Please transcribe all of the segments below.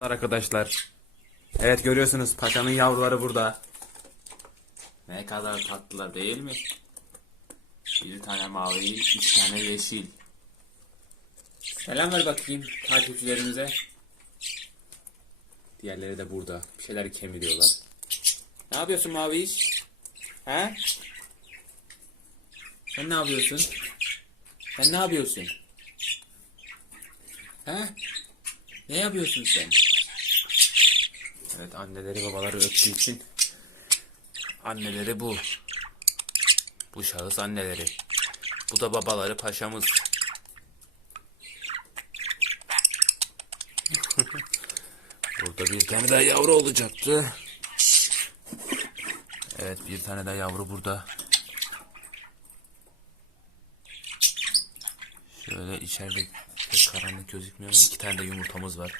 Arkadaşlar. Evet görüyorsunuz paşanın yavruları burada. Ne kadar tatlılar değil mi? Bir tane mavi, iki tane yeşil. Selam ver bakayım takipçilerimize. Diğerleri de burada. Bir şeyler kemiriyorlar. Ne yapıyorsun mavi iş? He? Sen ne yapıyorsun? Sen ne yapıyorsun? He? Ne yapıyorsun sen? Evet anneleri babaları öptüğü için anneleri bu. Bu şahıs anneleri. Bu da babaları paşamız. Burada bir tane daha yavru olacaktı. Evet bir tane daha yavru burada. Şöyle içeride pek karanlık gözükmüyor ama iki tane de yumurtamız var.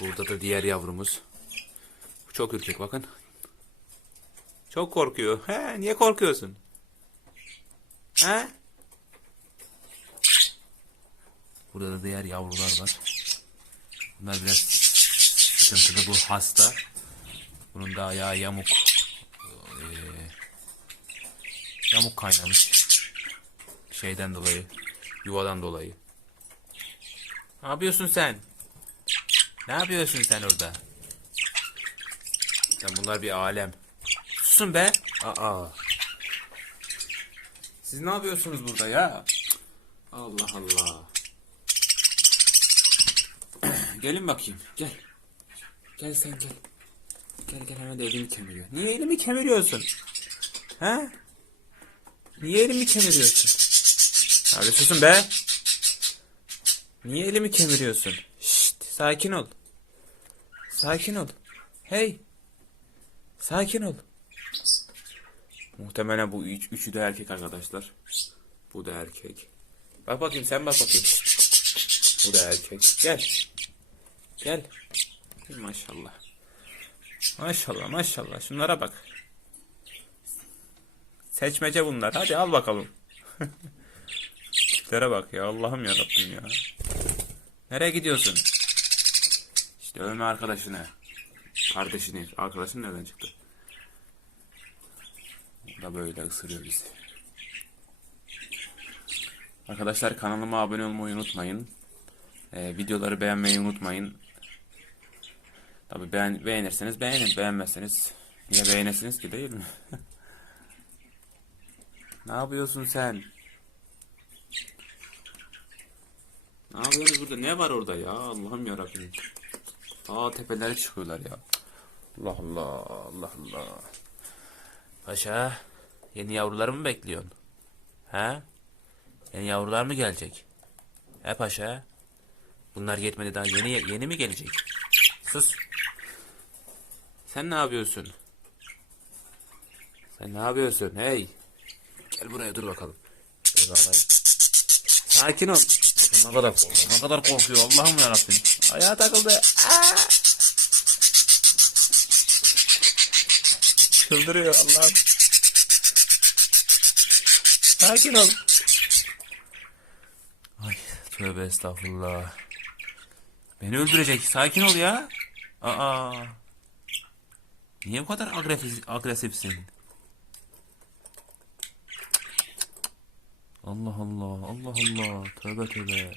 Burada da diğer yavrumuz. Çok ürkek bakın. Çok korkuyor. He, niye korkuyorsun? He? Burada da diğer yavrular var. Bunlar biraz sıkıntılı bu hasta. Bunun da ayağı yamuk. Ee, yamuk kaynamış. Şeyden dolayı. Yuvadan dolayı. Ne yapıyorsun sen? Ne yapıyorsun sen orada? Sen bunlar bir alem. Susun be. Aa. Siz ne yapıyorsunuz burada ya? Allah Allah. Gelin bakayım. Gel. Gel sen gel. Gel gel hemen de elimi kemiriyor. Niye elimi kemiriyorsun? Ha? Niye elimi kemiriyorsun? Abi susun be. Niye elimi kemiriyorsun? Şşt, sakin ol. Sakin ol. Hey. Sakin ol. Muhtemelen bu üç, üçü de erkek arkadaşlar. Bu da erkek. Bak bakayım sen bak bakayım. Bu da erkek. Gel. Gel. Maşallah. Maşallah maşallah. Şunlara bak. Seçmece bunlar. Hadi al bakalım. Tiplere bak ya Allah'ım ya Rabbim ya. Nereye gidiyorsun? İşte övme arkadaşını. Kardeşini. Arkadaşın nereden çıktı? O da böyle ısırıyor bizi. Arkadaşlar kanalıma abone olmayı unutmayın. Ee, videoları beğenmeyi unutmayın. Tabi beğen, beğenirseniz beğenin. Beğenmezseniz niye beğenesiniz ki değil mi? ne yapıyorsun sen? Ne yapıyorsunuz burada? Ne var orada ya? Allah'ım yarabbim. Aa tepelere çıkıyorlar ya. Allah Allah Allah Allah. Paşa yeni yavrular mı bekliyorsun? He? Yeni yavrular mı gelecek? He paşa? Bunlar yetmedi daha yeni yeni mi gelecek? Sus. Sen ne yapıyorsun? Sen ne yapıyorsun? Hey. Gel buraya dur bakalım. Sakin ol. Ne kadar korkuyor. Ne kadar korkuyor. Allah'ım yarabbim. Ayağa takıldı. Çıldırıyor Allah'ım. Sakin ol. Ay tövbe estağfurullah. Beni öldürecek. Sakin ol ya. Aa. Niye bu kadar agresif, agresifsin? Allah Allah. Allah Allah. Tövbe tövbe.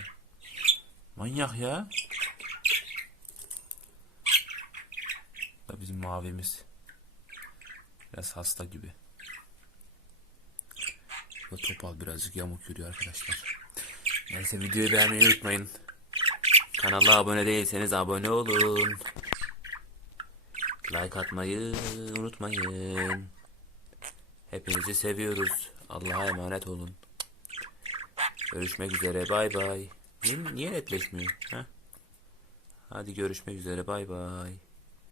Manyak ya. Da bizim mavimiz. Biraz hasta gibi. Bu topal birazcık yamuk yürüyor arkadaşlar. Neyse videoyu beğenmeyi unutmayın. Kanala abone değilseniz abone olun. Like atmayı unutmayın. Hepinizi seviyoruz. Allah'a emanet olun. Görüşmek üzere bay bay. Niye, niye netleşmiyor? Ha? Hadi görüşmek üzere bay bay.